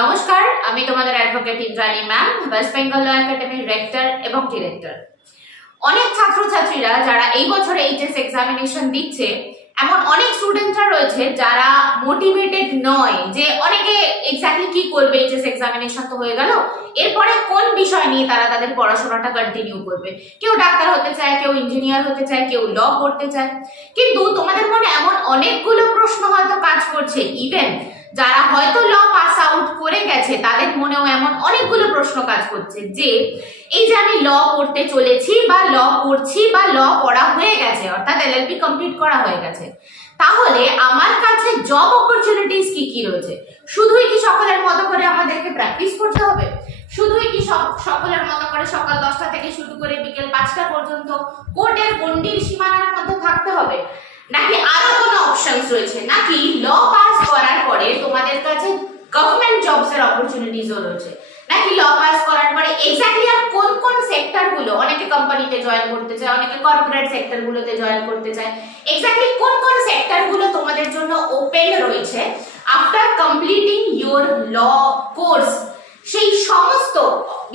নমস্কার, আমি তোমাদের advocate Indrani ma'am, West Bengal law একাডেমির রেক্টর এবং ডিরেক্টর। অনেক ছাত্রছাত্রীরা যারা এই বছর এইচএস এক্সামিনেশন দিচ্ছে, এমন অনেক স্টুডেন্টরা রয়েছে যারা মোটিভেটেড নয় যে অনেকে এক্স্যাক্টলি কি করবে, এইচএস এক্সামিনেশন তো হয়ে গেল, এরপরে কোন বিষয় নিয়ে তারা তাদের পড়াশোনাটা কন্টিনিউ করবে। কেউ ডাক্তার হতে চায়, কেউ ইঞ্জিনিয়ার হতে চায়, কেউ ল পড়তে চায়। কিন্তু তোমাদের মনে এমন অনেকগুলো প্রশ্ন হয়তো কাজ করছে, ইভেন যারা হয়তো ল পাস আউট করে গেছে তাদের মনেও এমন অনেকগুলো প্রশ্ন কাজ করছে যে এই যে আমি ল পড়তে চলেছি বা ল পড়ছি বা ল পড়া হয়ে গেছে, অর্থাৎ এলএলবি কমপ্লিট করা হয়ে গেছে, তাহলে আমার কাছে জব অপরচুনিটিস কি কি রয়েছে? শুধুই কি সকলের মতো করে আমাদেরকে প্র্যাকটিস করতে হবে? শুধুই কি সকলের মতো করে সকাল 10টা থেকে শুরু করে বিকেল 5টা পর্যন্ত কোর্টের গণ্ডির সীমানার মধ্যে থাকতে হবে? নাকি আরো কোনো অপশনস রয়েছে? নাকি ল পাস করার পরে তোমাদের কাছে গভর্নমেন্ট জবস এর অপরচুনিটিসও রয়েছে? নাকি ল পাস করার পরে এক্স্যাক্টলি আর কোন কোন সেক্টর গুলো, অনেকে কোম্পানিতে জয়েন করতে চায়, অনেকে কর্পোরেট সেক্টর গুলোতে জয়েন করতে চায়, এক্স্যাক্টলি কোন কোন সেক্টর গুলো তোমাদের জন্য ওপেন রয়েছে after completing your law course, সেই সমস্ত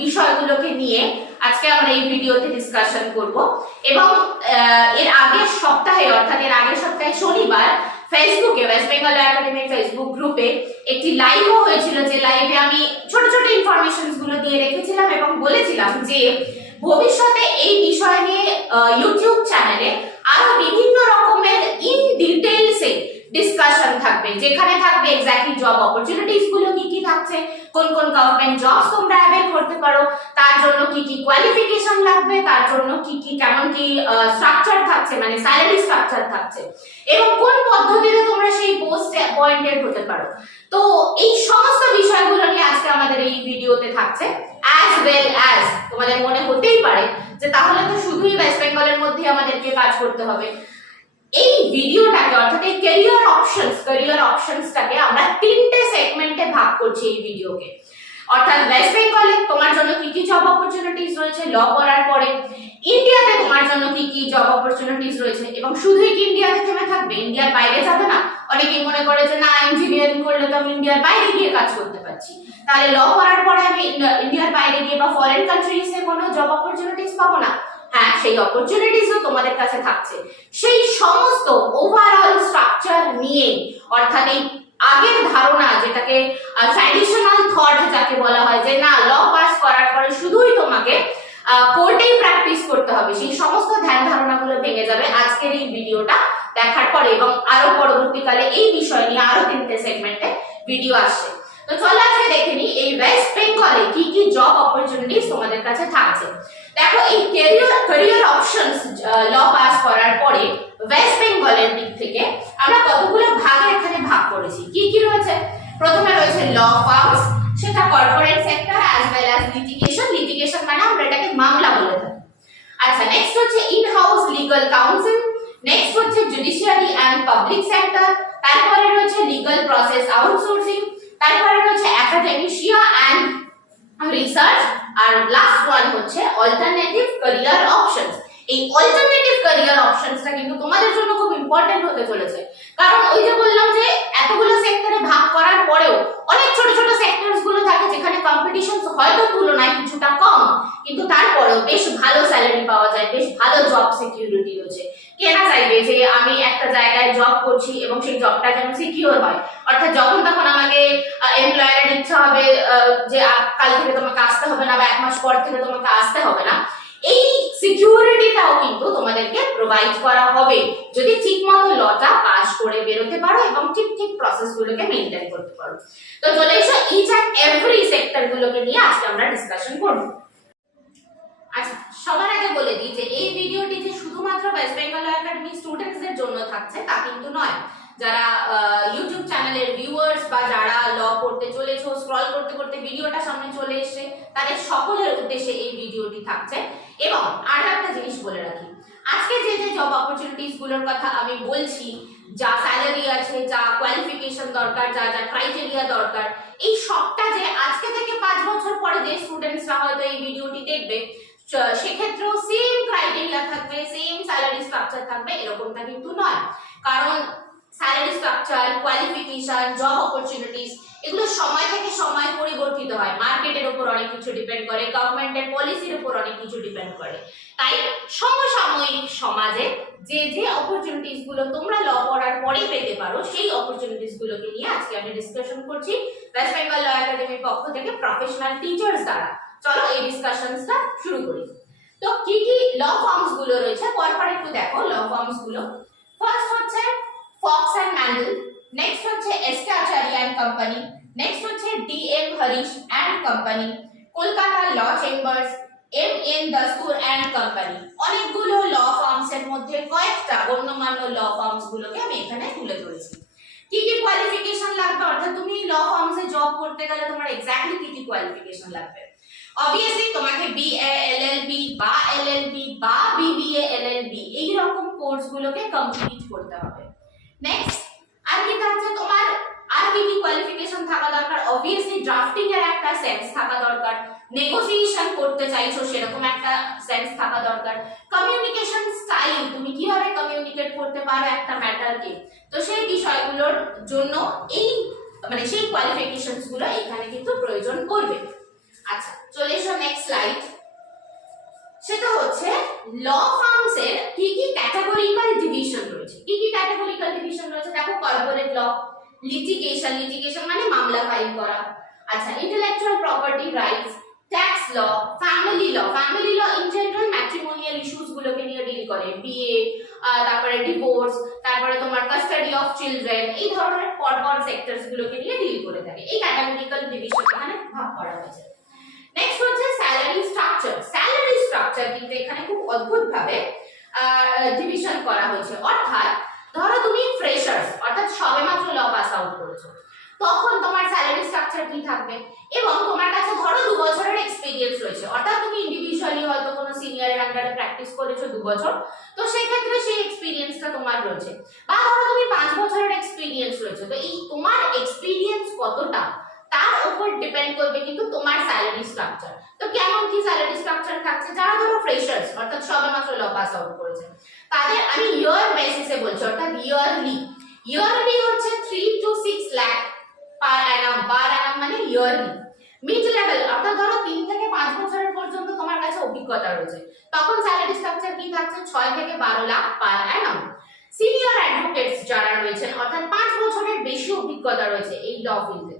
বিষয়গুলোকে নিয়ে আজকে আমরা এই ভিডিওতে ডিসকাশন করব। এবং এর আগের সপ্তাহে, অর্থাৎ এর আগের সপ্তাহে শনিবার ফেসবুকে, ওয়েস্ট বেঙ্গল একাডেমির ফেসবুক গ্রুপে একটি লাইভও হয়েছিল, যে লাইভে আমি ছোট ছোট ইনফরমেশনস গুলো দিয়ে রেখেছিলাম এবং বলেছিলাম যে ভবিষ্যতে এই বিষয় নিয়ে ইউটিউব চ্যানেলে আরো বিভিন্ন রকমের ইন ডিটেইলসে ডিসকাশন থাকবে, যেখানে থাকবে এক্স্যাক্টলি জব অপরচুনিটিস গুলো কি কি থাকছে, কোন কোন গভর্নমেন্ট জবস তোমরা অ্যাভেল করতে পারো, তার জন্য কি কি কোয়ালিফিকেশন লাগবে, তার জন্য কি কি কেমন কি স্ট্রাকচার থাকছে, মানে স্যালারি স্ট্রাকচার থাকছে, এবং কোন পদ্ধতিতে তোমরা সেই পোস্ট অ্যাপয়েন্টেড হতে পারো। তো এই সমস্ত বিষয়গুলো নিয়ে আজকে আমাদের এই ভিডিওতে থাকছে। অ্যাজ ওয়েল অ্যাজ তোমাদের মনে হতেই পারে যে তাহলে তো শুধুই ওয়েস্ট বেঙ্গলের মধ্যে আমাদেরকে কাজ করতে হবে। এই ভিডিওটাকে, অর্থাৎ এই ক্যারিয়ার অপশনসটাকে আমরা তিনটে সেগমেন্টে ভাগ করছি এই ভিডিওকে। অর্থাৎ ওয়েস্ট বেঙ্গলে তোমার জন্য কি কি জব অপরচুনিটিস রয়েছে ল করার পরে, ইন্ডিয়াতে তোমার জন্য কি কি জব অপরচুনিটিস রয়েছে, এবং শুধুই কি ইন্ডিয়াতে থেমে থাকবে, ইন্ডিয়ার বাইরে যাবে না? অনেকেই মনে করে যে না, ইঞ্জিনিয়ারিং করলে তো আমি ইন্ডিয়ার বাইরে গিয়ে কাজ করতে পারছি, তাহলে ল করার পরে আমি ইন্ডিয়ার বাইরে গিয়ে বা ফরেন কান্ট্রিজে কোনো জব অপরচুনিটিস পাবো না? হ্যাঁ, সেই অপরচুনিটিসও তোমাদের কাছে থাকছে। সেই সমস্ত ওভারঅল স্ট্রাকচার নিয়ে, অর্থাৎ এই আগের ধারণা, যেটাকে ট্র্যাডিশনাল থট যাকে বলা হয়, যে না ল পাস করার পরে শুধুই তোমাকে কোর্টেই প্র্যাকটিস করতে হবে, সেই সমস্ত ধ্যান ধারণাগুলো ভেঙে যাবে আজকের এই ভিডিওটা দেখার পরে। এবং আরো পরবর্তীকালে এই বিষয় নিয়ে আরো তিনটে সেগমেন্টে ভিডিও আসছে। তো চলো আজকে দেখে নিই এই ওয়েস্ট বেঙ্গলে কি কি জব অপরচুনিটিস তোমাদের কাছে থাকছে। দেখো, এই ক্যারিয়ার অপশনস ল পাস করার পরে ওয়েস্ট বেঙ্গলের দিক থেকে আমরা কতগুলো ভাগে এখানে ভাগ করেছি। কি কি রয়েছে? প্রথমে রয়েছে ল ফার্মস, সেটা corporate sector as well as litigation মানে আমরা এটাকে মামলা বলে থাকি। আচ্ছা, নেক্সট হচ্ছে in house legal counsel, next হচ্ছে জুডিশিয়ারি এন্ড পাবলিক সেক্টর, তারপরে রয়েছে লিগ্যাল প্রসেস আউটসোর্সিং, তারপরে রয়েছে একাডেমিশিয়া এন্ড রিসার্চ, আর লাস্ট ওয়ান হচ্ছে অল্টারনেটিভ ক্যারিয়ার অপশনস। এই অল্টারনেটিভ ক্যারিয়ার অপশনসটা কিন্তু তোমাদের জন্য খুব ইম্পর্টেন্ট হতে চলেছে, কারণ ওই যে বললাম যে এতগুলো সেক্টরে ভাগ করার পরেও অনেক ছোট ছোট সেক্টরস গুলো থাকে যেখানে কম্পিটিশন হয়তো তুলনায় কিছুটা কম, কিন্তু তারপরেও বেশ ভালো স্যালারি পাওয়া যায়, বেশ ভালো জব সিকিউরিটি রয়েছে। কে না চাইবে যে আমি একটা জায়গায় জব করছি এবং সেই জবটা যেন সিকিউর হয়, অর্থাৎ যখন তখন আমাকে এমপ্লয়ারের ইচ্ছা হবে যে কাল থেকে তোমাকে আসতে হবে না বা এক মাস পর থেকে তোমাকে আসতে হবে না, এই সিকিউরিটিটাও কিন্তু তোমাদেরকে প্রোভাইড করা হবে যদি ঠিকমতো লটা পাস করে বেরোতে পারো এবং ঠিক ঠিক প্রসেসগুলোকে মেইনটেইন করতে পারো। তো চলে এসো ইচ এন্ড এভরি সেক্টর গুলোকে নিয়ে আজকে আমরা ডিসকাশন করব। আচ্ছা, সবার আগে বলে দিই যে এই ভিডিওটি যে শুধুমাত্র ওয়েস্ট বেঙ্গল একাডেমি স্টুডেন্টসদের জন্য থাকছে তা কিন্তু নয়। যারা ইউটিউব চ্যানেলের ভিউয়ার্স বা যারা ল পড়তে চলেছো, স্ক্রল করতে করতে ভিডিওটা সামনে চলে এসে, তাদের সকলের উদ্দেশ্যে এই ভিডিওটি থাকছে। এবং আর একটা জিনিস বলে রাখি, আজকে যে যে জব অপরচুনিটিস গুলোর কথা আমি বলছি, যা স্যালারি আছে, যা কোয়ালিফিকেশন দরকার, যা যা ক্রাইটেরিয়া দরকার, এই সবটা যে আজকে থেকে 5 বছর পরে যে স্টুডেন্টসরা হয়তো এই ভিডিওটি দেখবে সেক্ষেত্রেও সেম ক্রাইটেরিয়া থাকবে, সেম স্যালারি স্ট্রাকচার থাকবে, এরকমটা কিন্তু নয়। কারণ salary structure, qualification, job opportunities এগুলো সময় থেকে সময় পরিবর্তিত হয়, মার্কেটের উপর অনেক কিছু ডিপেন্ড করে, গভর্নমেন্টের পলিসির উপর অনেক কিছু ডিপেন্ড করে। তাই সমসাময়িক সমাজে যে যে অপরচুনিটিস গুলো তোমরা ল পড়ার পরে পেতে পারো সেই অপরচুনিটিস গুলোকে নিয়ে আজকে আমি ডিসকাশন করছি ওয়েস্ট বেঙ্গল ল একাডেমির পক্ষ থেকে প্রফেশনাল টিচার্স দ্বারা। চলো এই ডিসকাশনসটা শুরু করি। তো কি কি ল ফর্মস গুলো রয়েছে পরপর একটু দেখো ল ফর্মস গুলো। ফার্স্ট হচ্ছে ফক্স এন্ড ম্যান্ডেল, নেক্সট হচ্ছে SK Acharya and company, next হচ্ছে DM Harish and company, Kolkata law chambers, MN Daspur and company. অনেকগুলো ল ফর্মস এর মধ্যে কয়েকটা গণ্যমান্য ল ফর্মস গুলোকে আমি এখানে তুলে ধরেছি। কি কি কোয়ালিফিকেশন লাগবে, অর্থাৎ তুমি ল ফর্মসে জব করতে গেলে তোমার এক্স্যাক্টলি কি কি কোয়ালিফিকেশন লাগবে। অবভিয়াসলি তোমাকে বিএ এলএলবি বা এলএলবি বা বিবিএ এলএলবি এই রকম কোর্স গুলোকে কমপ্লিট করতে হবে। নেক্সট আর কি থাকছে তোমার, আর কি কি কোয়ালিফিকেশন থাকা দরকার, অবভিয়াসলি ড্রাফটিং এর একটা সেন্স থাকা দরকার, নেগোসিয়েশন করতে চাইছো সেরকম একটা সেন্স থাকা দরকার, কমিউনিকেশন স্টাইল তুমি কিভাবে কমিউনিকেট করতে পারো একটা ম্যাটারকে, তো সেই বিষয়গুলোর জন্য এই মানে সেই কোয়ালিফিকেশনস গুলো এখানে কিন্তু প্রয়োজন পড়বে। আচ্ছা চলে এসো নেক্সট স্লাইড। সেটা হচ্ছে ল ফার্মস এর কি কি ক্যাটাগরিক্যাল ডিভিশন রয়েছে। কি কি ক্যাটাগরিক্যাল ডিভিশন রয়েছে দেখো, কর্পোরেট ল, লিটিগেশন, লিটিগেশন মানে মামলা ফাইল করা, আচ্ছা intellectual property rights, tax law, family law. Family law in general matrimonial issues গুলোকে নিয়ে ডিল করে, বিয়ে, তারপরে ডিভোর্স, তারপরে তোমার কাস্টাডি অফ চিলড্রেন, এই ধরনের পরপর সেক্টরস গুলোকে নিয়ে ডিল করে থাকে। এই ক্যাটাগরিক্যাল ডিভিশন এখানে ভাগ করা হয়েছে। নেক্সট হচ্ছে স্যালারি স্ট্রাকচার। স্যালারি স্ট্রাকচার কিন্তু এখানে খুব অদ্ভুত ভাবে ডিভিশন করা হয়েছে, অর্থাৎ ধরো তুমি ফ্রেশার্স অর্থাৎ সবেমাত্র ল পাস আউট করেছো, তখন তোমার স্যালারি স্ট্রাকচার কি থাকবে, এবং তোমার কাছে ধরো 2 বছরের এক্সপেরিয়েন্স রয়েছে, অর্থাৎ তুমি ইন্ডিভিজুয়ালি হয়তো কোনো সিনিয়রের আন্ডারে প্র্যাকটিস করেছো 2 বছর, তো সেই ক্ষেত্রে সেই এক্সপেরিয়েন্সটা তোমার রয়েছে, বা ধরো তুমি 5 বছরের এক্সপেরিয়েন্স রয়েছে, তো এই তোমার এক্সপেরিয়েন্স কতটা তার উপর ডিপেন্ড করবে কিন্তু তোমার স্যালারি স্ট্রাকচার। তো কেমন কি স্যালারি স্ট্রাকচার থাকছে, যারা ধরো ফ্রেশার্স অর্থাৎ সবেমাত্র ল পাস আউট করেছে তাদের আমি ইয়ার বেসিসে বলছি, অর্থাৎ ইয়ারলি। ইয়ারলি হচ্ছে 3 to 6 লাখ পার অ্যানাম, পার অ্যানাম মানে ইয়ারলি। মিড লেভেল অর্থাৎ ধরো 3 থেকে 5 বছরের পর্যন্ত তোমার কাছে অভিজ্ঞতা রয়েছে, তখন স্যালারি স্ট্রাকচার কি থাকছে 6 থেকে 12 লাখ পার অ্যানাম। সিনিয়র অ্যাডভোকেটস যারা রয়েছেন অর্থাৎ 5 বছরের বেশি অভিজ্ঞতা রয়েছে এই ল ফিল্ডে,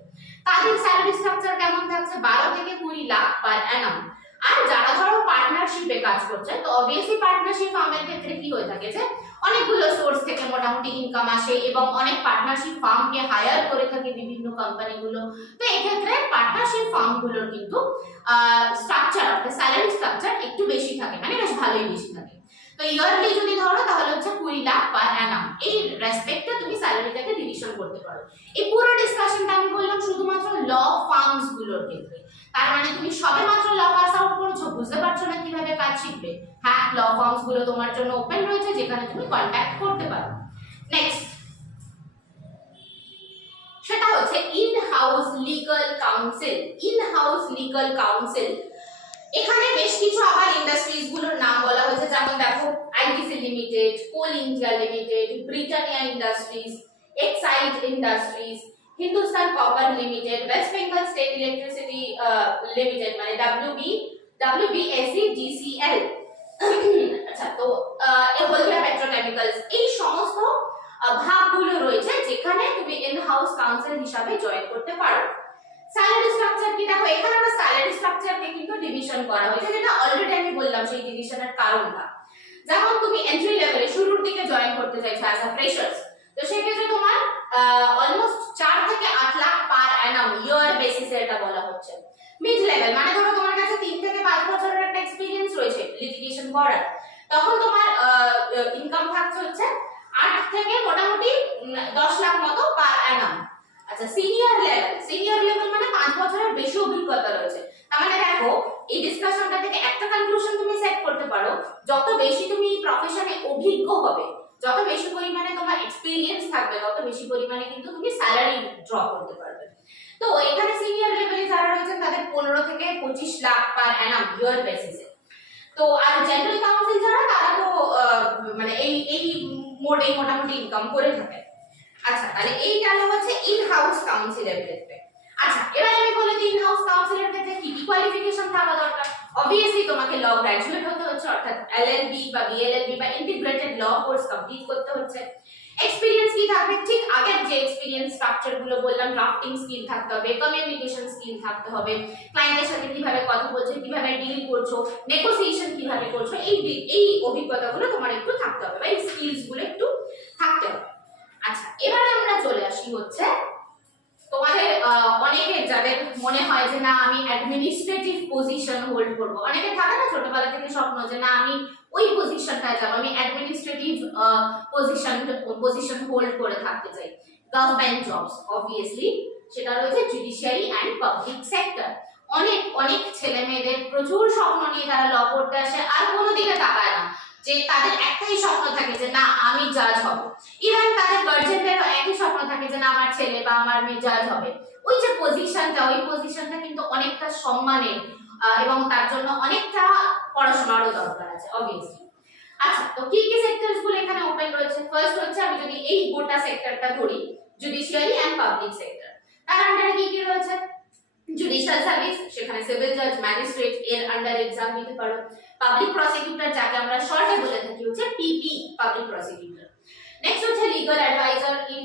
তাদের স্যালারি স্ট্রাকচার কেমন থাকছে 12 থেকে 20 লাখ পার অ্যানাম। আর যারা ধরো পার্টনারশিপে কাজ করছে, তো অবভিয়াসলি পার্টনারশিপ ফার্মের ক্ষেত্রে কি হয়ে থাকে যে অনেকগুলো সোর্স থেকে মোটামুটি ইনকাম আসে এবং অনেক পার্টনারশিপ ফার্মকে হায়ার করে থাকে বিভিন্ন কোম্পানিগুলো, তো এই ক্ষেত্রে পার্টনারশিপ ফার্মগুলোর কিন্তু স্ট্রাকচার অর্থাৎ স্যালারি স্ট্রাকচার একটু বেশি থাকে, মানে বেশ ভালোই বেশি থাকে। তো ইয়ারলি যদি ধরো তাহলে হচ্ছে 20 লাখ পার অ্যানাম, এই রেসপেক্টে তুমি স্যালারিটাকে ডিভিশন করতে পারো। এই পুরো ডিসকাশনটা আমি বললাম শুধুমাত্র ল ফার্মস গুলোর ক্ষেত্রে, তার মানে তুমি সবেমাত্র ল পাস আউট করেছো, বুঝতে পারছো না কিভাবে কাজ শিখবে, হ্যাঁ ল ফার্মস গুলো তোমার জন্য ওপেন রয়েছে যেখানে তুমি কন্ট্যাক্ট করতে পারো। নেক্সট সেটা হচ্ছে in house legal council. In house legal council এখানে বেশ কিছু আবার ইন্ডাস্ট্রিজ গুলোর নাম বলা হয়েছে, যেমন দেখো ITC Limited, Coal India Limited, Britannia Industries, Exide Industries, Hindustan Copper Limited, West Bengal State Electricity Limited মানে WBSEDCL, আচ্ছা তো হলদিয়া পেট্রোকেমিক্যালস, এই সমস্ত ভাগগুলো রয়েছে যেখানে তুমি ইন হাউস কাউন্সিল হিসাবে জয়েন করতে পারো। স্যালারি স্ট্রাকচার কি দেখো, এখানে আমরা স্যালারি স্ট্রাকচারকে কিন্তু ডিভিশন করা হয়েছে, যেটা অলরেডি আমি বললাম সেই ডিভিশনের কারণটা। যেমন তুমি এন্ট্রি লেভেলে শুরুর দিকে জয়েন করতে চাইছো অ্যাজ আ ফ্রেশার্স, তো সেই ক্ষেত্রে তোমার অলমোস্ট 4 থেকে 8 লাখ পার অ্যানাম ইয়ার বেসিসে এটা বলা হচ্ছে। মিড লেভেল মানে ধরো তোমার কাছে 3 থেকে 5 বছরের একটা এক্সপেরিয়েন্স রয়েছে লিটিগেশন করার, তখন তোমার ইনকাম থাকছে হচ্ছে 8 থেকে মোটামুটি 10 লাখ মতো পার অ্যানাম। আচ্ছা সিনিয়র লেভেল মানে 5 বছরের বেশি অভিজ্ঞতা রয়েছে। তার মানে দেখো এই ডিসকাশনটা থেকে একটা কনক্লুশন তুমি সেট করতে পারো, যত বেশি তুমি প্রফেশনে অভিজ্ঞ হবে, যত বেশি পরিমাণে তোমার এক্সপেরিয়েন্স থাকবে, তত বেশি পরিমাণে কিন্তু তুমি স্যালারি ড্র করতে পারবে। তো এখানে সিনিয়র লেভেলে যারা রয়েছেন তাদের 15 থেকে 25 লাখ পার অ্যানাম ইয়ার বেসিসে। তো আর জেনারেল কাউন্সিল যারা, তারা তো মানে এই মোটামুটি ইনকাম করে থাকে। আচ্ছা, তাহলে এই গেল হচ্ছে ইন হাউস কাউন্সিলের ক্ষেত্রে। আচ্ছা, এবার আমি বলে দিই ইন হাউস কাউন্সিলের ক্ষেত্রে কি কি কোয়ালিফিকেশন থাকা দরকার। অবভিয়াসলি তোমাকে ল গ্র্যাজুয়েট হতে হচ্ছে, অর্থাৎ এলএলবি বা বিএলএলবি বা ইন্টিগ্রেটেড ল কোর্স কমপ্লিট করতে হচ্ছে। এক্সপেরিয়েন্স কি থাকবে, ঠিক আগের যে এক্সপেরিয়েন্স স্ট্রাকচার গুলো বললাম, ড্রাফটিং স্কিল থাকতে হবে, কমিউনিকেশন স্কিল থাকতে হবে, ক্লায়েন্টের সাথে কিভাবে কথা বলছো, কিভাবে ডিল করছো, নেগোসিয়েশন কিভাবে করছো, এই অভিজ্ঞতাগুলো তোমার একটু থাকতে হবে বা এই স্কিলস গুলো একটু থাকতে হবে। আচ্ছা, এবারে আমরা চলে আসি হচ্ছে তোমাদের অনেকের যাদের মনে হয় যে না আমি অ্যাডমিনিস্ট্রেটিভ পজিশন হোল্ড করব, অনেকের থাকে না ছোটবেলা থেকে স্বপ্ন যে না আমি ওই পজিশনটায় যাব, আমি অ্যাডমিনিস্ট্রেটিভ পজিশন হোল্ড করে থাকতে চাই। গভর্নমেন্ট জবস অবভিয়াসলি সেটা রয়েছে জুডিশিয়ারি অ্যান্ড পাবলিক সেক্টর। অনেক অনেক ছেলে মেয়েদের প্রচুর স্বপ্ন নিয়ে তারা ল পড়তে আসে আর কোনোদিকে তাকায় না, যে তাদের একটাই স্বপ্ন থাকে যে না আমি জাজ হব। ইভেন তাদের গার্জিয়ানদেরও একই স্বপ্ন থাকে যে না আমার ছেলে বা আমার মেয়ে জাজ হবে। ওই যে পজিশনটা, ওই পজিশনটা কিন্তু অনেকটা সম্মানের এবং তার জন্য অনেকটা পড়াশোনারও দরকার আছে অবভিয়াসলি। আচ্ছা, তো কি কি সেক্টরস গুলো এখানে ওপেন রয়েছে? ফার্স্ট হচ্ছে আমি যদি এই গোটা সেক্টরটা ধরি, জুডিশিয়ারি এন্ড পাবলিক সেক্টর, তার আন্ডারে কি কি রয়েছে? জুডিশিয়াল সার্ভিস, সেখানে সিভিল জাজ, ম্যাজিস্ট্রেট এর আন্ডারে এক্সাম দিতে পারো। পাবলিক প্রসিকিউটর, যাকে আমরা শর্টে বলে থাকি হচ্ছে পিপি, পাবলিক প্রসিকিউটর। নেক্সট হচ্ছে legal adviser in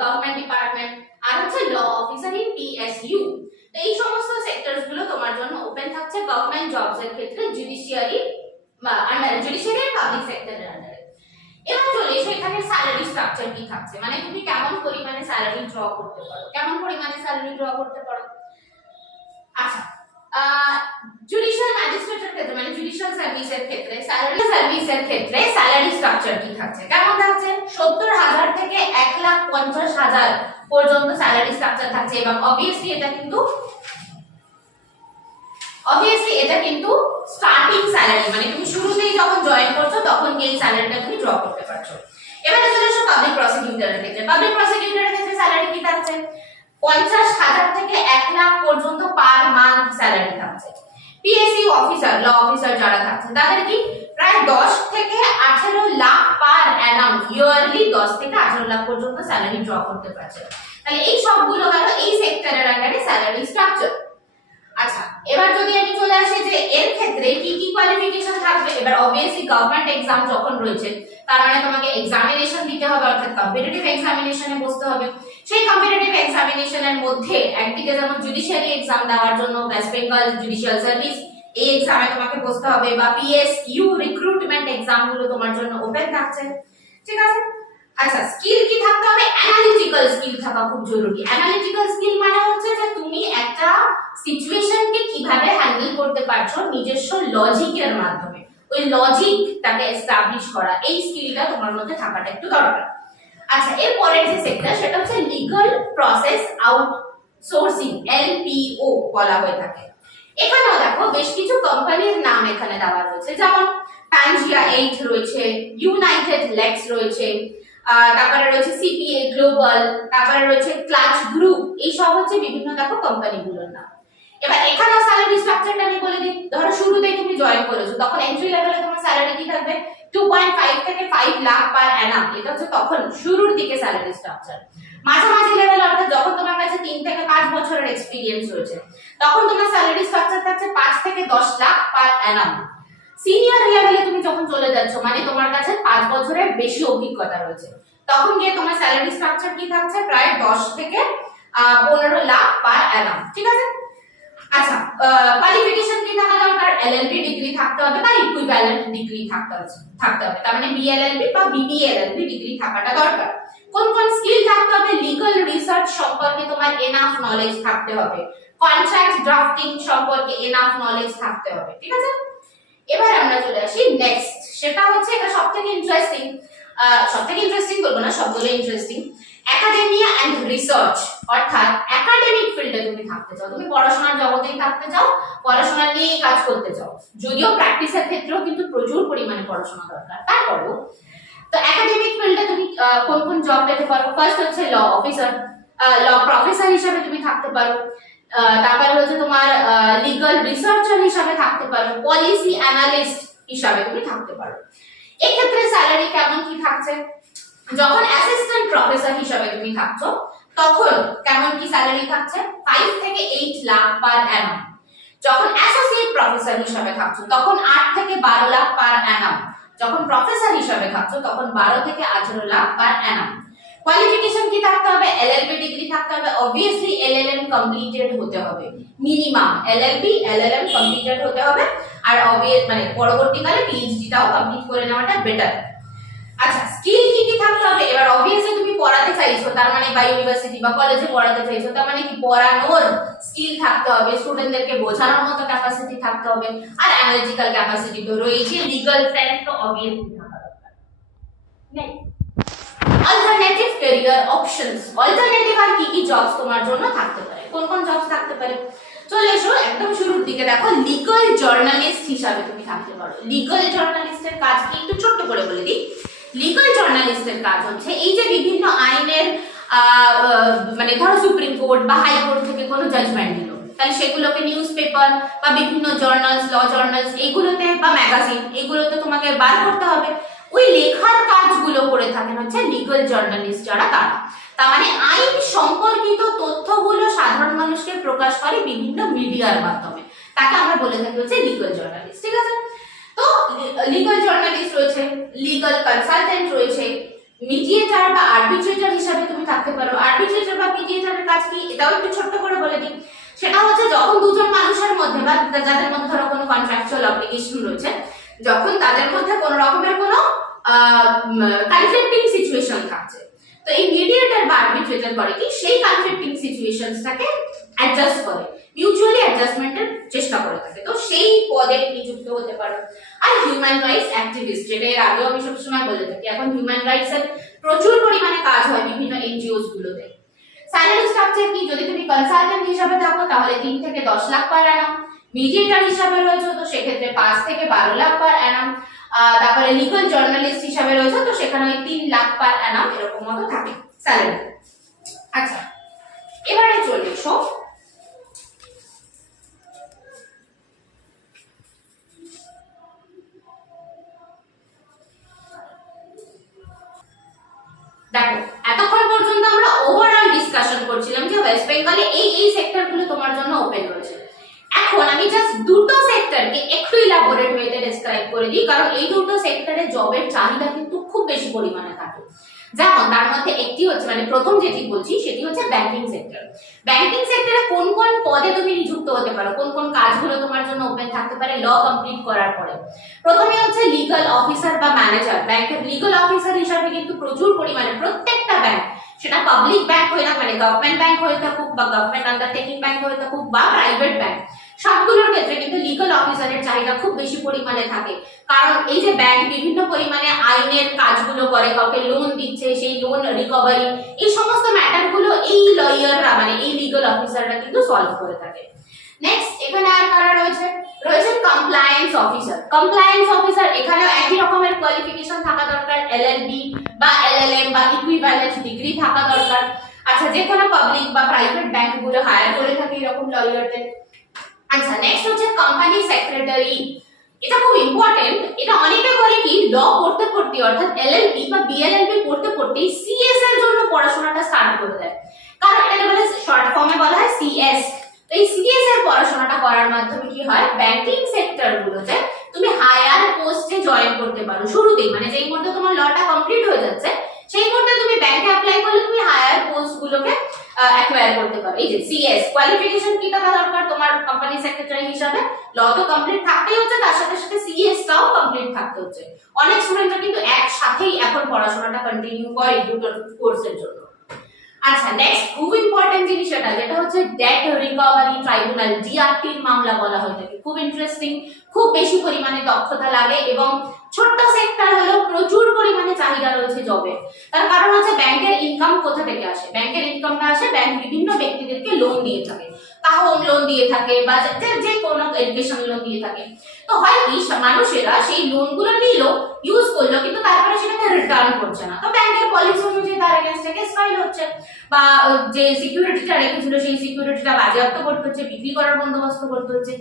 government department, আর হচ্ছে ল অফিসার ইন পিএসইউ। তো এই সমস্ত সেক্টরস গুলো তোমার জন্য ওপেন থাকছে গভর্নমেন্ট জবস এর ক্ষেত্রে জুডিশিয়ারি আন্ডারে, জুডিশিয়ারি এন্ড পাবলিক সেক্টরের আন্ডারে। এবার চলে এসো এখানে স্যালারি স্ট্রাকচার কি থাকছে, মানে তুমি কেমন পরিমাণে স্যালারি ড্র করতে পারো, কেমন পরিমাণে স্যালারি ড্র করতে পারো। আচ্ছা, জুডিশিয়াল ম্যাজিস্ট্রেটের ক্ষেত্রে মানে জুডিশিয়াল সার্ভিসের ক্ষেত্রে স্যালারি স্ট্রাকচার কি থাকছে, কেমন থাকছে? ৭০,০০০ থেকে ১,৫০,০০০ পর্যন্ত স্যালারি স্ট্রাকচার থাকছে। এবং অবভিয়াসলি এটা কিন্তু স্টার্টিং স্যালারি, মানে তুমি শুরুতেই যখন জয়েন করছো তখন এই স্যালারিটা তুমি ড্র করতে পারছো। এবারে চলে আসো পাবলিক প্রসিকিউটরের ক্ষেত্রে। পাবলিক প্রসিকিউটরের ক্ষেত্রে স্যালারি কি থাকছে? ৫০,০০০ থেকে ১,০০,০০০ পর্যন্ত পার মান্থ স্যালারি থাকছে। পিএসইউ অফিসার, ল অফিসার যারা থাকছে তাদের কি প্রায় ১০ থেকে ১৮ লাখ পার অ্যানাম, ইয়ারলি ১০ থেকে ১৮ লাখ পর্যন্ত স্যালারি ড্র করতে পারছে। তাহলে এই সবগুলো গেল এই সেক্টরের আন্ডারে স্যালারি স্ট্রাকচার। আচ্ছা, এবার যদি আমি চলে আসি যে এর ক্ষেত্রে কি কি কোয়ালিফিকেশন থাকবে। এবার অবভিয়াসলি গভর্নমেন্ট এক্সাম যখন রয়েছে তার মানে তোমাকে এক্সামিনেশন দিতে হবে, অর্থাৎ কম্পিটিটিভ এক্সামিনেশনে বসতে হবে। সেই কম্পিটিটিভ এক্সামিনেশনের মধ্যে একদিকে যেমন জুডিশিয়ারি এক্সাম দেওয়ার জন্য ওয়েস্ট বেঙ্গল জুডিশিয়াল সার্ভিস, এই এক্সামে তোমাকে বসতে হবে, বা পিএসইউ রিক্রুটমেন্ট এক্সাম গুলো তোমার জন্য ওপেন থাকছে, ঠিক আছে। আচ্ছা, স্কিল কি থাকতে হবে? অ্যানালিটিক্যাল স্কিল থাকা খুব জরুরি। অ্যানালিটিক্যাল স্কিল মানে হচ্ছে যে তুমি একটা সিচুয়েশনকে কিভাবে হ্যান্ডেল করতে পারছো নিজস্ব লজিকের মাধ্যমে, ওই লজিকটাকে এস্টাবলিশ করা, এই স্কিলটা তোমার মধ্যে থাকাটা একটু দরকার। আচ্ছা, এর পরের যে সেক্টর সেটা হচ্ছে লিগ্যাল প্রসেস আউটসোর্সিং, এলপিও বলা হয়ে থাকে। এখানেও দেখো বেশ কিছু কোম্পানির নাম এখানে দেওয়া রয়েছে, যেমন প্যানজিয়া 8 রয়েছে, ইউনাইটেড লেক্স রয়েছে, তারপরে রয়েছে সিপিএ গ্লোবাল, তারপরে রয়েছে ক্লাচ গ্রুপ, এই সব হচ্ছে বিভিন্ন দেখো কোম্পানিগুলোর নাম। এবার এখানে স্যালারি স্ট্রাকচারটা আমি বলে দিই। ধরো শুরুতেই তুমি জয়েন করেছো, তখন এন্ট্রি লেভেলে তোমার স্যালারি কি থাকবে? 2.5 থেকে 5 লাখ পার অ্যানাম, এটা হচ্ছে তখন শুরুর দিকে স্যালারি স্ট্রাকচার। মাঝামাঝি লেভেলে, অর্থাৎ যখন তোমার কাছে 3 থেকে 5 বছরের এক্সপেরিয়েন্স রয়েছে, তখন তোমার স্যালারি স্ট্রাকচার থাকছে 5 থেকে 10 লাখ পার অ্যানাম। সিনিয়র লেভেলে তুমি যখন চলে যাচ্ছ, মানে তোমার কাছে 5 বছরের বেশি অভিজ্ঞতা রয়েছে, তখন গিয়ে তোমার স্যালারি স্ট্রাকচার কি থাকছে? প্রায় 10 থেকে 15 লাখ পার অ্যানাম, ঠিক আছে। আচ্ছা, কোয়ালিফিকেশন কি থাকা দরকার? এলএলবি ডিগ্রি থাকতে হবে বা ইকুইভ্যালেন্ট ডিগ্রি থাকতে হবে, তার মানে বিএলএলবি বা বিবিএলএলবি ডিগ্রি থাকাটা দরকার। কোন কোন স্কিল থাকতে হবে? লিগ্যাল রিসার্চ সম্পর্কে তোমার এনাফ নলেজ থাকতে হবে, কন্ট্রাক্ট ড্রাফটিং সম্পর্কে এনাফ নলেজ থাকতে হবে, ঠিক আছে। এবার আমরা চলে আসি নেক্সট, সেটা হচ্ছে এটা সবথেকে ইন্টারেস্টিং বলবো না, সবগুলো ইন্টারেস্টিং, একাডেমিয়া এন্ড রিসার্চ, অর্থাৎ একাডেমিক ফিল্ডে তুমি থাকতে চাও, তুমি পড়াশোনার জগতেই থাকতে চাও, পড়াশোনা নিয়েই কাজ করতে চাও, যদিও প্র্যাকটিসের ক্ষেত্রেও কিন্তু প্রচুর পরিমাণে পড়াশোনা দরকার, তারপরেও। তো একাডেমিক ফিল্ডে তুমি কোন কোন জব পেতে পারো? ফার্স্ট হচ্ছে ল অফিসার, ল প্রফেসর হিসেবে তুমি থাকতে পারো, তারপরে হচ্ছে তোমার লিগ্যাল রিসার্চার হিসেবে থাকতে পারো, পলিসি অ্যানালিস্ট হিসেবে তুমি থাকতে পারো। এই ক্ষেত্রে স্যালারি কেমন কি থাকছে? যখন অ্যাসিস্ট্যান্ট প্রফেসর হিসেবে তুমি থাকছো তখন কেমন কি স্যালারি থাকছে 5 থেকে 8 লাখ পার অ্যানাম। যখন অ্যাসোসিয়েট প্রফেসর হিসেবে থাকছো তখন 8 থেকে 12 লাখ পার অ্যানাম। যখন প্রফেসর হিসেবে থাকছো তখন 12 থেকে 18 লাখ পার অ্যানাম। কোয়ালিফিকেশন কি থাকতে হবে? এলএলবি ডিগ্রি থাকতে হবে, অবভিয়াসলি এলএলএম কমপ্লিটেড হতে হবে, মিনিমাম এলএলবি এলএলএম কমপ্লিটেড হতে হবে, আর অবভিয়াস মানে পরবর্তীকালে পিএইচডিটাও কমপ্লিট করে নেওয়াটা বেটার। আচ্ছা, স্কিল কি কি থাকতে হবে? এবার অবভিয়াসলি তুমি পড়াতে চাইছো, তার মানে বা ইউনিভার্সিটি বা কলেজে পড়াতে চাইছো, তার মানে কি পড়ানোর স্কিল থাকতে হবে, স্টুডেন্টদেরকে বোঝানোর মতো ক্যাপাসিটি থাকতে হবে, আর অ্যানালিটিক্যাল ক্যাপাসিটি তো রয়েছে, লিগ্যাল সেন্স তো অবভিয়াসলি থাকা দরকার। Next, alternative career options. Alternative আর কি কি জবস তোমার জন্য থাকতে পারে? কোন কোন জবস থাকতে পারে? চলে এসো একদম শুরুর দিকে। দেখো, লিগ্যাল জার্নালিস্ট হিসাবে তুমি থাকতে পারো। লিগ্যাল জার্নালিস্টের কাজ কি একটু ছোট্ট করে বলে দিই। লিগ্যাল জার্নালিস্টের কাজ হচ্ছে এই যে বিভিন্ন আইনের মানে ধরো সুপ্রিম কোর্ট বা হাই কোর্ট থেকে কোনো জাজমেন্ট দিল, তাহলে সেগুলোকে নিউজ পেপার বা বিভিন্ন জার্নালস, ল জার্নালস এইগুলোতে বা ম্যাগাজিন এইগুলোতে তোমাকে বার করতে হবে। ওই লেখার কাজগুলো করে থাকেন হচ্ছে লিগ্যাল জার্নালিস্ট যারা, তারা তার মানে আইন সম্পর্কিত তথ্যগুলো সাধারণ মানুষকে প্রকাশ করে বিভিন্ন মিডিয়ার মাধ্যমে, তাকে আমরা বলে থাকি হচ্ছে লিগ্যাল জার্নালিস্ট। ঠিক আছে, তো লিগ্যাল জার্নালিস্ট রয়েছে, লিগ্যাল কনসালটেন্ট রয়েছে, মিডিয়েটর বা আরবিট্রেটর হিসাবে তুমি থাকতে পারো। আরবিট্রেটর বা মিডিয়েটরের কাজ কি এটাও একটু ছোট্ট করে বলে দিই। সেটা হচ্ছে যখন দুজন মানুষের মধ্যে বা যাদের মধ্যে ধরো কোনো কন্ট্রাকচুয়াল অব্লিগেশন রয়েছে, যখন তাদের মধ্যে কোনো রকমের কোনো কনফ্লিক্টিং সিচুয়েশন থাকছে, তো এই মিডিয়েটর বা আরবিট্রেটর করে কি সেই কনফ্লিক্টিং সিচুয়েশনসটাকে অ্যাডজাস্ট করে, মিউচুয়ালি অ্যাডজাস্টমেন্টের চেষ্টা করে থাকে, তো সেই পদে নিযুক্ত হতে পারো। আর হিউম্যান রাইটস অ্যাক্টিভিস্ট, যেটা এর আগেও আমি সবসময় বলে থাকি, এখন হিউম্যান রাইটস এর প্রচুর পরিমাণে কাজ হয় বিভিন্ন এনজিওস গুলোতে। স্যালারি স্ট্রাকচার কি? যদি তুমি কনসালটেন্ট হিসাবে থাকো তাহলে 3 থেকে 10 লাখ পার অ্যানাম, মিডিয়েটর হিসাবে রয়েছে তো সেক্ষেত্রে 5 থেকে 12 লাখ পার অ্যানাম, তারপরে লিগ্যাল জার্নালিস্ট হিসাবে রয়েছে তো সেখানে 3 লাখ পার অ্যানাম এরকম মতো থাকে স্যালারি। আচ্ছা, এবারে চলে এসো দেখো, এতক্ষণ পর্যন্ত আমরা ওভারঅল ডিসকাশন করছিলাম যে ওয়েস্ট বেঙ্গলে এই সেক্টরগুলো তোমার জন্য ওপেন রয়েছে। এখন আমি জাস্ট দুটো সেক্টরকে একটু ইলাবোরেট ওয়েতে ডেসক্রাইব করে দিই, কারণ এই দুটো সেক্টরে জবের চাহিদা কিন্তু খুব বেশি পরিমাণে থাকে। যেমন তার মধ্যে একটি হচ্ছে, মানে প্রথম যেটি বলছি সেটি হচ্ছে ব্যাংকিং সেক্টর। ব্যাংকিং সেক্টরে কোন কোন পদে তুমি নিযুক্ত হতে পারো, কোন কোন কাজগুলো তোমার জন্য ওপেন থাকতে পারে ল কমপ্লিট করার পরে? প্রথমে হচ্ছে লিগ্যাল অফিসার বা ম্যানেজার। ব্যাংকের লিগ্যাল অফিসার হিসাবে কিন্তু প্রচুর পরিমাণে প্রত্যেকটা ব্যাংক, সেটা পাবলিক ব্যাংক হয়ে থাকুক মানে গভর্নমেন্ট ব্যাংক হয়ে থাকুক বা গভর্নমেন্ট আন্ডারটেকিং ব্যাংক হয়ে থাকুক বা প্রাইভেট ব্যাংক, সবগুলোর ক্ষেত্রে কিন্তু লিগ্যাল অফিসারের চাহিদা খুব বেশি পরিমাণে থাকে। কারণ এই যে ব্যাংক বিভিন্ন পরিমাণে আইনের কাজগুলো করে, কাউকে লোন দিচ্ছে, সেই লোন রিকভারি, এই সমস্ত ম্যাটারগুলো এই লয়াররা মানে এই লিগ্যাল অফিসাররা কিন্তু সলভ করে থাকে। নেক্সট, এখানে আর কারা রয়েছে? রয়েছে কমপ্লায়েন্স অফিসার। কমপ্লায়েন্স অফিসার, এখানেও একই রকমের কোয়ালিফিকেশন থাকা দরকার, এলএলবি বা এলএলএম বা ইকুইভ্যালেন্ট ডিগ্রি থাকা দরকার। আচ্ছা, যে কোনো পাবলিক বা প্রাইভেট ব্যাংকগুলো হায়ার করে থাকে এরকম লয়ারদের। আচ্ছা, নেক্সট হচ্ছে কোম্পানি সেক্রেটারি। এটা খুব ইম্পর্টেন্ট। এটা অনেকে করে কি ল পড়তে পড়তে অর্থাৎ এলএলবি বা বিএলএলবি পড়তে পড়তেই সিএস এর জন্য পড়াশোনাটা স্টার্ট করে দেয়, কারণ এটাকে বলে শর্ট ফর্মে বলা হয় সিএস। তো এই সিএস এর পড়াশোনাটা করার মাধ্যমে কি হয়, ব্যাংকিং সেক্টর গুলোতে তুমি হায়ার পোস্টে জয়েন করতে পারো শুরুতেই, মানে যেই মুহূর্তে তোমার লটা কমপ্লিট হয়ে যাচ্ছে সেই মুহূর্তে তুমি ব্যাংকে অ্যাপ্লাই করলে তুমি হায়ার পোস্ট গুলোকে অ্যাকোয়ার করতে পারো। এই যে সিএস কোয়ালিফিকেশন কি থাকা দরকার তোমার কোম্পানি সেক্রেটারি হিসাবে? ল তো কমপ্লিট থাকতেই হচ্ছে, তার সাথে সাথে সিএস টাও কমপ্লিট থাকতে হচ্ছে। অনেক স্টুডেন্টরা কিন্তু একসাথেই এখন পড়াশোনাটা কন্টিনিউ করে দুটো কোর্সের জন্য। আচ্ছা, নেক্সট খুব ইম্পর্টেন্ট জিনিস যেটা হচ্ছে ডেট রিকভারি ট্রাইব্যুনাল, ডিআরটির মামলা বলা হয়ে থাকে। খুব ইন্টারেস্টিং, খুব বেশি পরিমাণে দক্ষতা লাগে এবং ছোট্ট সেক্টর হলেও প্রচুর পরিমাণে চাহিদা রয়েছে জবে। তার কারণ হচ্ছে ব্যাংকের ইনকাম কোথা থেকে আসে? ব্যাংকের ইনকামটা আসে ব্যাংক বিভিন্ন ব্যক্তিদেরকে লোন দিয়ে থাকে, তা হোম লোন দিয়ে থাকে বা যে কোনো এডুকেশন লোন দিয়ে থাকে। তো হয় কি মানুষেরা সেই লোনগুলো নিল, ইউজ করলো, কিন্তু তারপরে সেটাকে রিটার্ন করছে না, তো ব্যাংকের পলিসি অনুযায়ী তার এগেইনস্টে কেস ফাইল হচ্ছে বা যে সিকিউরিটিটা রেখেছিল সেই সিকিউরিটিটা বাজেয়াপ্ত করতে হচ্ছে, বিক্রি করার বন্দোবস্ত করতে হচ্ছে।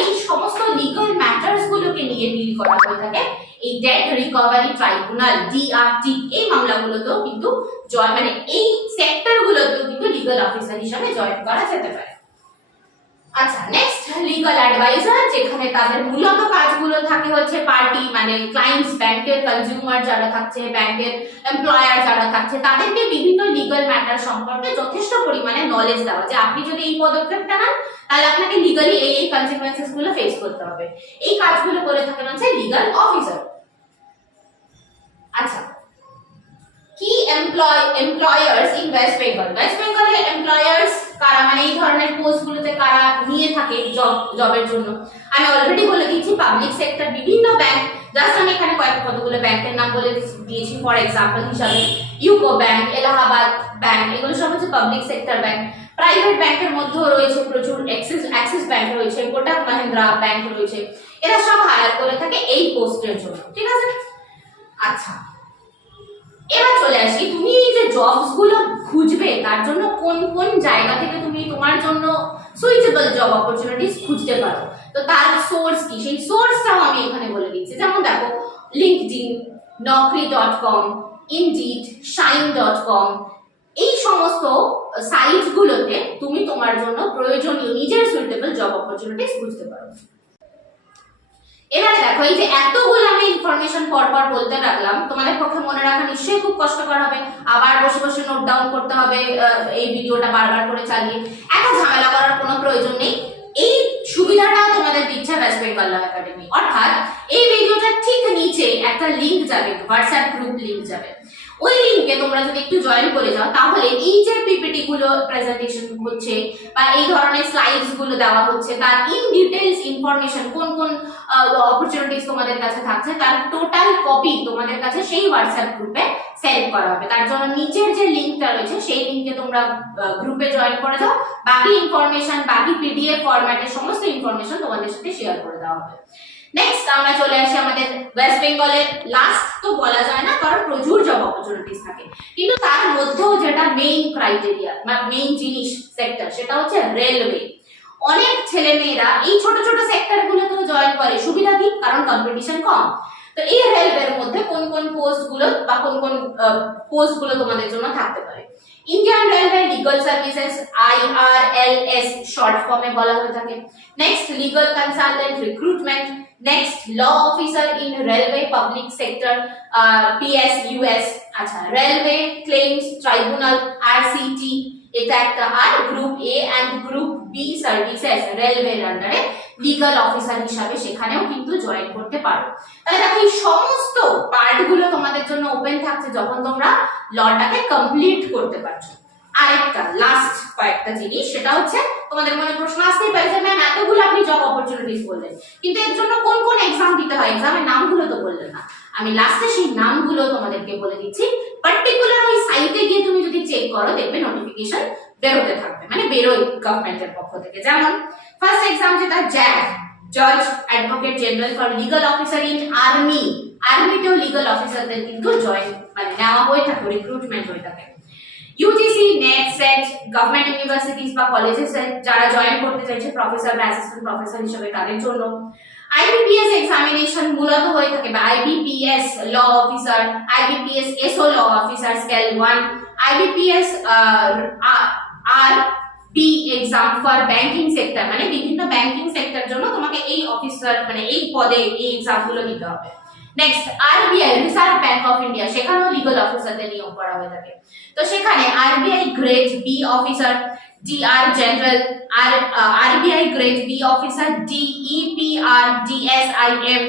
এই সমস্ত লিগ্যাল ম্যাটার্স গুলোকে নিয়ে ডিল করা হয়ে থাকে এই ডেট রিকভারি ট্রাইব্যুনাল ডিআরটি এই মামলাগুলোতেও কিন্তু মানে এই সেক্টরগুলোতেও কিন্তু লিগ্যাল অফিসার হিসেবে জয়েন করা যেতে পারে। আচ্ছা, নেক্সট লিগ্যাল অ্যাডভাইজার, যেখানে তাদের মূলত কাজগুলো থাকে হচ্ছে পার্টি মানে ক্লায়েন্টস, ব্যাংকের কনজিউমার যারা থাকছে, ব্যাংকের এমপ্লয়ার যারা থাকছে, তাদেরকে বিভিন্ন লিগ্যাল ম্যাটার সম্পর্কে যথেষ্ট পরিমাণে নলেজ দেওয়া, যে আপনি যদি এই পদক্ষেপটা নেন তাহলে আপনাকে লিগালি এই কনসিকুয়েন্সেস গুলো ফেস করতে হবে। এই কাজগুলো করে থাকেন হচ্ছে লিগ্যাল অফিসার। আচ্ছা, কি employers in West Bengal. West বেঙ্গলে এমপ্লয়ার্স কারা, মানে এই ধরনের পোস্টগুলোতে কারা নিয়ে থাকে জবের জন্য, আমি অলরেডি বলে দিয়েছি। পাবলিক সেক্টর বিভিন্ন ব্যাংক, জাস্ট আমি এখানে কতগুলো ব্যাংকের নাম বলে দিয়েছি ফর এক্সাম্পল হিসাবে। ইউকো ব্যাংক, এলাহাবাদ ব্যাংক, এগুলো সব হচ্ছে পাবলিক সেক্টর ব্যাংক। প্রাইভেট ব্যাংকের মধ্যেও রয়েছে প্রচুর, অ্যাক্সিস ব্যাংক রয়েছে, কোটাক মাহিন্দ্রা ব্যাংক রয়েছে, এরা সব হায়ার করে থাকে এই পোস্টের জন্য, ঠিক আছে। আচ্ছা, এবার চলে আসি, তুমি এই যে জবস গুলো খুঁজবে তার জন্য কোন কোন জায়গা থেকে তুমি তোমার জন্য সুইটেবল জব অপরচুনিটিস খুঁজতে পারো। তো তার সোর্স কি, সেই সোর্সটাও আমি এখানে বলে দিচ্ছি। যেমন দেখো, লিঙ্কডইন, naukri.com, ইনডিড, shine.com, এই সমস্ত সাইট গুলোতে তুমি তোমার জন্য প্রয়োজনীয় নিজের সুইটেবল জব অপরচুনিটিস খুঁজতে পারো। এবারে দেখো, এই যে এতগুলো আমি ইনফরমেশন পরপর বলতে রাখলাম, তোমাদের পক্ষে মনে রাখা নিশ্চয়ই খুব কষ্টকর হবে, আবার বসে বসে নোট ডাউন করতে হবে, এই ভিডিওটা বারবার করে চালিয়ে এত ঝামেলা করার কোনো প্রয়োজন নেই। এই সুবিধাটা তোমাদের দিচ্ছে ওয়েস্ট বেঙ্গল ল একাডেমি, অর্থাৎ এই ভিডিওটার ঠিক নিচে একটা লিংক যাবে, হোয়াটসঅ্যাপ গ্রুপ লিংক যাবে। ওই লিংকে তোমরা যদি একটু জয়েন করে যাও, তাহলে এই যে পিপিটি গুলো প্রেজেন্টেশন হচ্ছে বা এই ধরনের স্লাইডস গুলো দেওয়া হচ্ছে, তার ইন ডিটেইলস ইনফরমেশন, কোন কোন অপরচুনিটিস তোমাদের কাছে থাকছে, তার টোটাল কপি তোমাদের কাছে সেই হোয়াটসঅ্যাপ গ্রুপে সেন্ড করা হবে। তার জন্য নিচের যে লিংকটা রয়েছে সেই লিংকে তোমরা গ্রুপে জয়েন করে যাও, বাকি ইনফরমেশন, বাকি পিডিএফ ফরম্যাটের সমস্ত ইনফরমেশন তোমাদের সাথে শেয়ার করে দেওয়া হবে। নেক্সট আমরা চলে আসি আমাদের ওয়েস্ট বেঙ্গলের লাস্ট তো বলা যায় না, কারণ প্রচুর জব অপরচুনিটিস থাকে, কিন্তু তার মধ্যেও যেটা মেইন ক্রাইটেরিয়া বা মেইন জিনিস সেক্টর, সেটা হচ্ছে রেলওয়ে। অনেক ছেলে মেয়েরা এই ছোট ছোট সেক্টর গুলোতেও জয়েন করে, সুবিধা কি, কারণ কম্পিটিশন কম। তো এই রেলওয়ের মধ্যে কোন কোন পোস্ট গুলো বা কোন কোন পোস্ট গুলো তোমাদের জন্য থাকতে পারে। Indian railway legal services, IRLS short ফর্মে বলা হয়ে থাকে। Next, legal consultant recruitment. Next, law officer in railway public sector, PSUS। আচ্ছা, রেলওয়ে ক্লেইমস ট্রাইব্যুনাল, RCT, এটা একটা। আর group A and group B services, রেলওয়ের আন্ডারে লিগাল অফিসার হিসাবে সেখানেও কিন্তু জয়েন করতে পারো। তাহলে দেখো, এই সমস্ত পার্ট গুলো তোমাদের জন্য ওপেন থাকছে যখন তোমরা লটাকে কমপ্লিট করতে পারছো। আরেকটা লাস্ট কয়েকটা জিনিস, সেটা হচ্ছে তোমাদের মনে প্রশ্ন আসতেই পারে যে ম্যাম এতগুলো আপনি জব অপরচুনিটিস বললেন, কিন্তু এর জন্য কোন কোন এক্সাম দিতে হয়, এক্সামের নামগুলো তো বললেন না। আমি লাস্টে সেই নামগুলো তোমাদেরকে বলে দিচ্ছি। পার্টিকুলার ওই সাইটে গিয়ে তুমি যদি চেক করো, দেখবে নোটিফিকেশন বেরোতে থাকবে, মানে বেরোয় গভর্নমেন্টের পক্ষ থেকে। যেমন ফার্স্ট এক্সাম যেটা জ্যাগ, জজ advocate general for legal officer in army, আর্মিতেও লিগাল অফিসারদের কিন্তু জয়েন মানে নেওয়া হয়ে থাকে, রিক্রুটমেন্ট হয়ে থাকে। UGC, net, set, government universities বা কলেজেসে যারা জয়েন করতে চাইছে প্রফেসর বা অ্যাসিস্ট্যান্ট প্রফেসর হিসেবে, তাদের জন্য। IBPS এক্সামিনেশন মূলত হয়ে থাকে, বা IBPS law officer, IBPS SO law officer scale 1, IBPS RB exam for banking sector, মানে বিভিন্ন ব্যাংকিং সেক্টর জন্য তোমাকে এই অফিসার মানে এই পদে এই এক্সামগুলো দিতে হবে। Next, RBI Reserve Bank of India, সেখানেও লিগাল অফিসারদের নিয়োগ করা হয়ে থাকে। তো সেখানে RBI grade B officer, DR general, আর RBI grade B officer, DEPR, DSIM,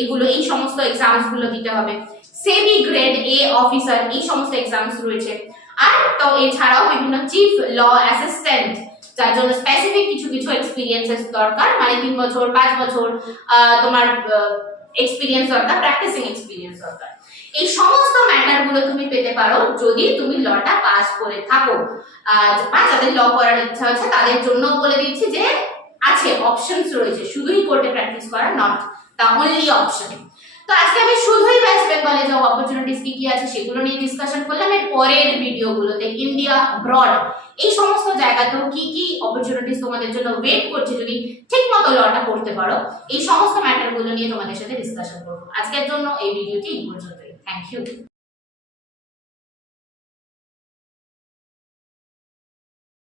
এগুলো এই সমস্ত এক্সামস গুলো দিতে হবে। সেবি গ্রেড A অফিসার, এই সমস্ত এক্সামস রয়েছে। আর তো এছাড়াও বিভিন্ন চিফ ল অ্যাসিস্ট্যান্ট, যার জন্য স্পেসিফিক কিছু কিছু এক্সপেরিয়েন্সেস দরকার, মানে 3 বছর 5 বছর তোমার এক্সপেরিয়েন্স দরকার, প্র্যাকটিসিং এক্সপেরিয়েন্স দরকার। এই সমস্ত ম্যাটার গুলো তুমি পেতে পারো যদি তুমি লটা পাস করে থাকো। বা যাদের ল করার ইচ্ছা আছে তাদের জন্য বলে দিচ্ছি যে আছে, অপশনস রয়েছে, শুধুই কোর্টে প্র্যাকটিস করা নট দ্য অনলি অপশন। তো আজকে আমি শুধুই ওয়েস্ট বেঙ্গলে জব অপরচুনিটিস কি কি আছে সেগুলো নিয়ে ডিসকাশন করলাম। এর পরের ভিডিওগুলোতে ইন্ডিয়া ব্রড এই সমস্ত জায়গাতেও কি কি অপরচুনিটিস তোমাদের জন্য ওয়েট করছে যদি ঠিকমতো লটা করতে পারো, এই সমস্ত ম্যাটারগুলো নিয়ে তোমাদের সাথে ডিসকাশন করবো। আজকের জন্য এই ভিডিওটি এই পর্যন্তই। Thank you.